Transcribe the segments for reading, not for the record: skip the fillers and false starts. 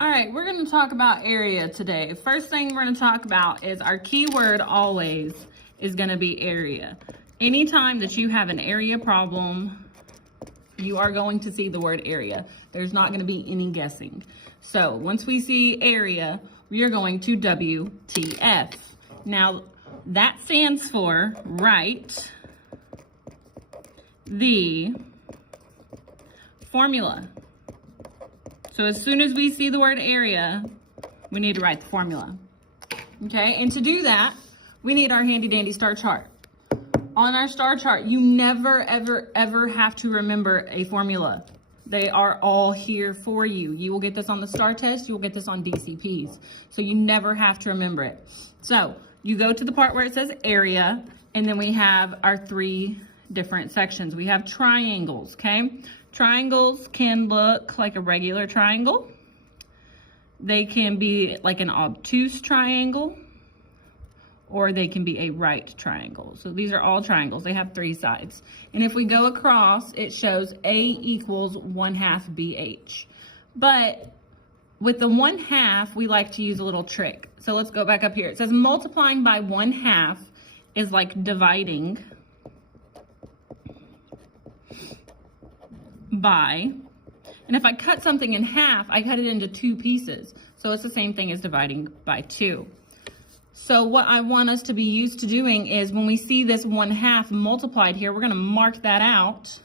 All right, we're going to talk about area today. First thing we're going to talk about is our keyword always is going to be area. Anytime that you have an area problem, you are going to see the word area. There's not going to be any guessing. So once we see area, we are going to WTF. Now that stands for write the formula. So as soon as we see the word area, we need to write the formula. Okay, and to do that, we need our handy dandy star chart. On our star chart, you never, ever, ever have to remember a formula. They are all here for you. You will get this on the STAR test. You will get this on DCPs. So you never have to remember it. So you go to the part where it says area, and then we have our three different sections. We have triangles, okay? Triangles can look like a regular triangle. They can be like an obtuse triangle, or they can be a right triangle. So these are all triangles. They have three sides. And if we go across, it shows A equals 1/2 BH. But with the 1/2, we like to use a little trick. So let's go back up here. It says multiplying by 1/2 is like dividing by, and if I cut something in half, I cut it into two pieces. So it's the same thing as dividing by 2. So what I want us to be used to doing is when we see this 1/2 multiplied here, we're going to mark that out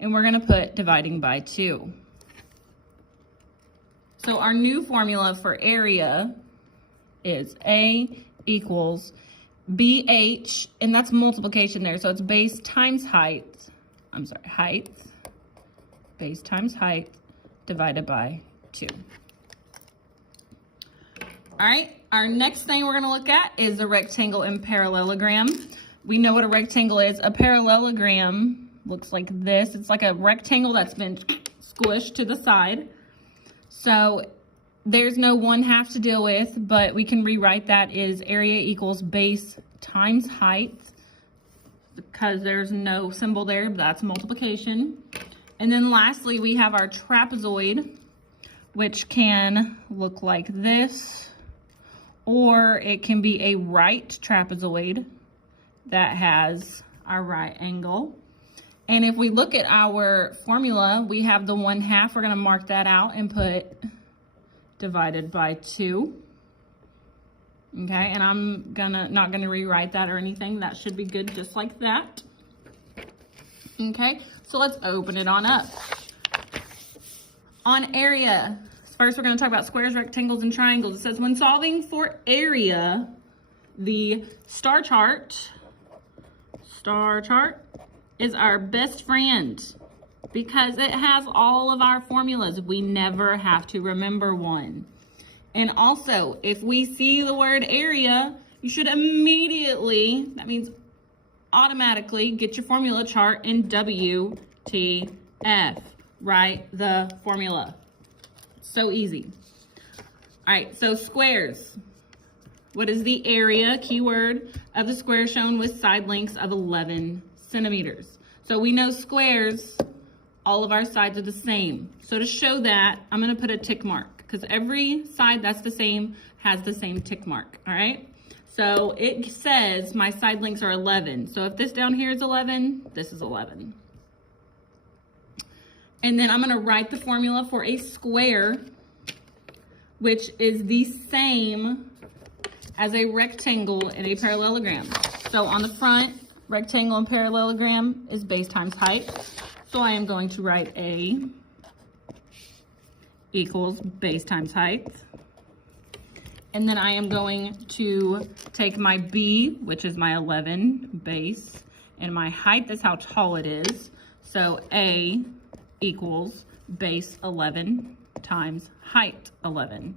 and we're going to put dividing by 2. So our new formula for area is A equals BH, and that's multiplication there. So it's base times height, height, base times height divided by 2. All right, our next thing we're gonna look at is the rectangle and parallelogram. We know what a rectangle is. A parallelogram looks like this. It's like a rectangle that's been squished to the side. So there's no 1/2 to deal with, but we can rewrite that as area equals base times height, because there's no symbol there, but that's multiplication. And then lastly, we have our trapezoid, which can look like this, or it can be a right trapezoid that has our right angle. And if we look at our formula, we have the 1/2. We're gonna mark that out and put divided by 2. Okay, and I'm not gonna rewrite that or anything. That should be good just like that. Okay, so let's open it on up. On area, first we're going to talk about squares, rectangles, and triangles. It says when solving for area, the star chart is our best friend because it has all of our formulas. We never have to remember one. And also, if we see the word area, you should immediately, that means automatically, get your formula chart in WTF. Write the formula. So easy. All right, so squares. What is the area, keyword, of the square shown with side lengths of 11 centimeters? So we know squares, all of our sides are the same. So to show that, I'm gonna put a tick mark because every side that's the same has the same tick mark, all right? So it says my side lengths are 11. So if this down here is 11, this is 11. And then I'm gonna write the formula for a square, which is the same as a rectangle and a parallelogram. So on the front, rectangle and parallelogram is base times height. So I am going to write A equals base times height. And then I am going to take my B, which is my 11 base, and my height is how tall it is. So A equals base 11 times height 11.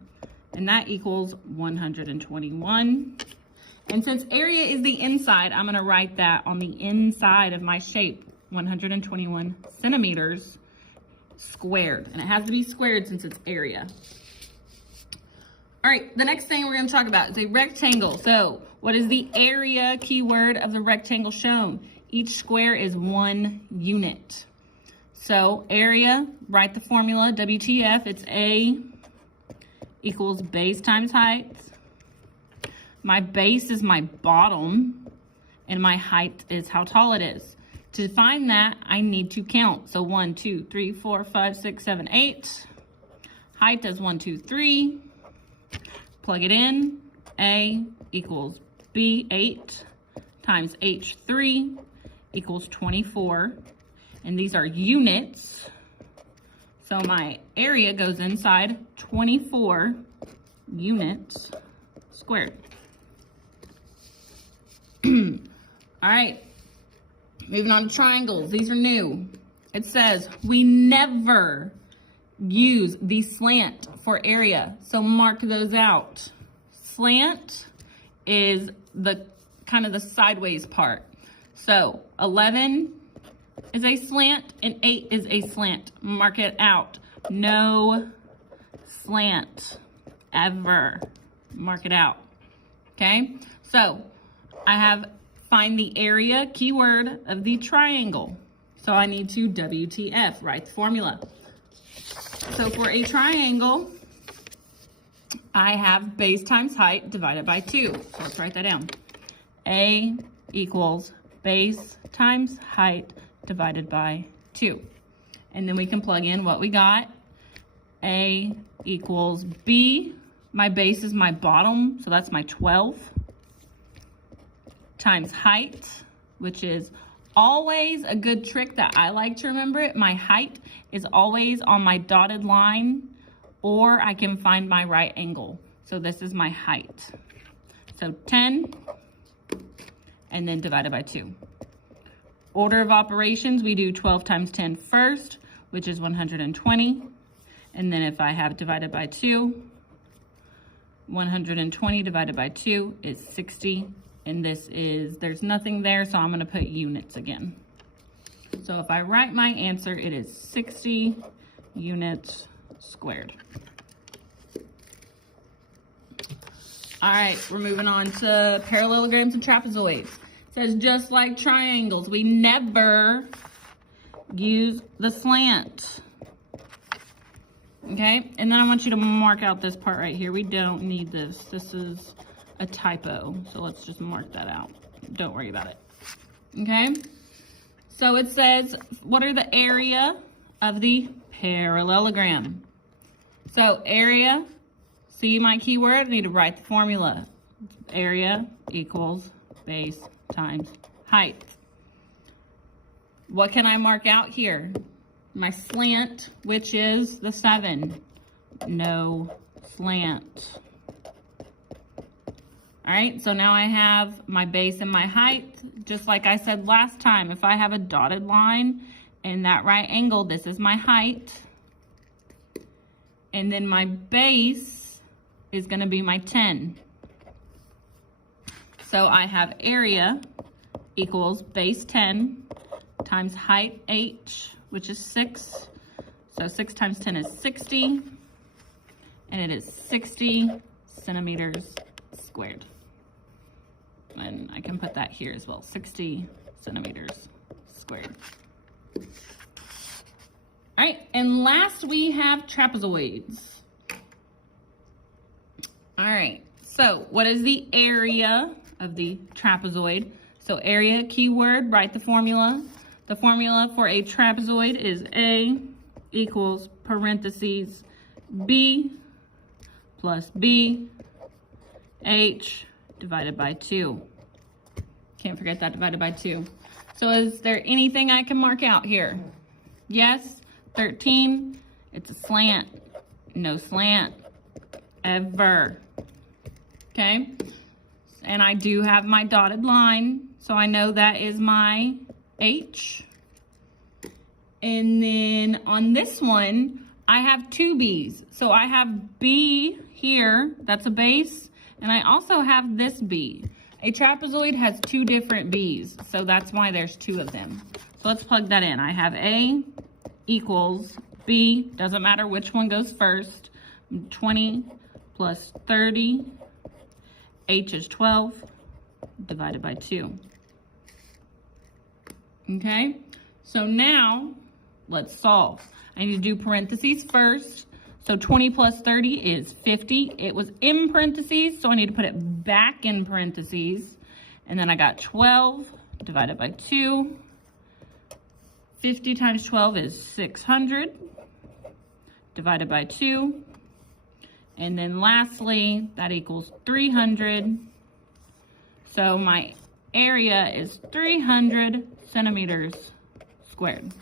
And that equals 121. And since area is the inside, I'm gonna write that on the inside of my shape, 121 centimeters squared. And it has to be squared since it's area. All right, the next thing we're gonna talk about is a rectangle. So what is the area keyword of the rectangle shown? Each square is 1 unit. So area, write the formula, WTF, it's A equals base times height. My base is my bottom, and my height is how tall it is. To find that, I need to count. So 1, 2, 3, 4, 5, 6, 7, 8. Height is 1, 2, 3. Plug it in. A equals B, 8 times H, 3 equals 24. And these are units. So my area goes inside 24 units squared. All right, moving on to triangles. These are new. It says we never use the slant for area, so mark those out. Slant is the kind of the sideways part. So 11 is a slant and 8 is a slant. Mark it out. No slant ever. Mark it out. Okay, so I have find the area keyword of the triangle. So I need to WTF, write the formula. So for a triangle, I have base times height divided by 2. So let's write that down. A equals base times height divided by 2. And then we can plug in what we got. A equals B. My base is my bottom, so that's my 12. Times height, which is always a good trick that I like to remember it. My height is always on my dotted line, or I can find my right angle. So this is my height. So 10, and then divided by 2. Order of operations, we do 12 times 10 first, which is 120. And then if I have divided by 2, 120 divided by 2 is 60. And this is, there's nothing there, so I'm gonna put units again. So if I write my answer, it is 60 units squared. All right, we're moving on to parallelograms and trapezoids. It says just like triangles, we never use the slant. Okay, and then I want you to mark out this part right here. We don't need this. This is a typo, so let's just mark that out. Don't worry about it. Okay, so it says, what are the area of the parallelogram? So area, see my keyword, I need to write the formula. Area equals base times height. What can I mark out here? My slant, which is the 7. No slant. All right, so now I have my base and my height. Just like I said last time, if I have a dotted line and that right angle, this is my height. And then my base is gonna be my 10. So I have area equals base 10 times height h, which is 6. So 6 times 10 is 60, and it is 60 centimeters squared. And I can put that here as well, 60 centimeters squared. All right, and last we have trapezoids. All right, so what is the area of the trapezoid? So area keyword, write the formula. The formula for a trapezoid is A equals parentheses B plus B H divided by 2. Can't forget that, divided by 2. So is there anything I can mark out here? Yes, 13, it's a slant. No slant, ever. Okay, and I do have my dotted line, so I know that is my H. And then on this one, I have 2 B's. So I have B here, that's a base, and I also have this B. A trapezoid has 2 different B's, so that's why there's 2 of them. So let's plug that in. I have A equals B, doesn't matter which one goes first, 20 plus 30, H is 12, divided by 2. Okay, so now let's solve. I need to do parentheses first. So 20 plus 30 is 50. It was in parentheses, so I need to put it back in parentheses. And then I got 12 divided by 2. 50 times 12 is 600 divided by 2. And then lastly, that equals 300. So my area is 300 centimeters squared.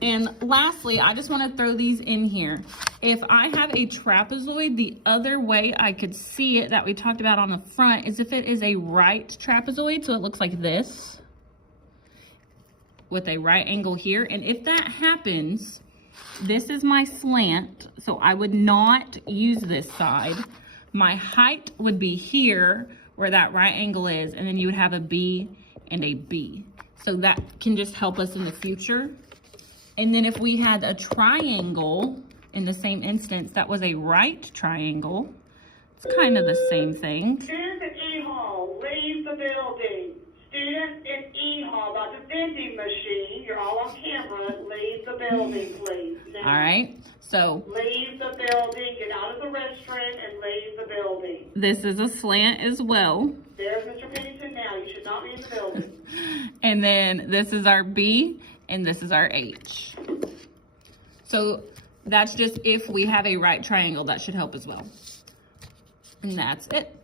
And lastly, I just want to throw these in here. If I have a trapezoid, the other way I could see it that we talked about on the front is if it is a right trapezoid, so it looks like this with a right angle here. And if that happens, this is my slant, so I would not use this side. My height would be here where that right angle is, and then you would have a B and a B. So that can just help us in the future. And then if we had a triangle in the same instance, that was a right triangle. It's kind of the same thing. Students in E Hall, leave the building. Students in E Hall, by the vending machine, you're all on camera, leave the building, please. Now, all right, so leave the building, get out of the restaurant and leave the building. This is a slant as well. There's Mr. Pennington now, you should not be in the building. And then this is our B and this is our H. So that's just if we have a right triangle, that should help as well. And that's it.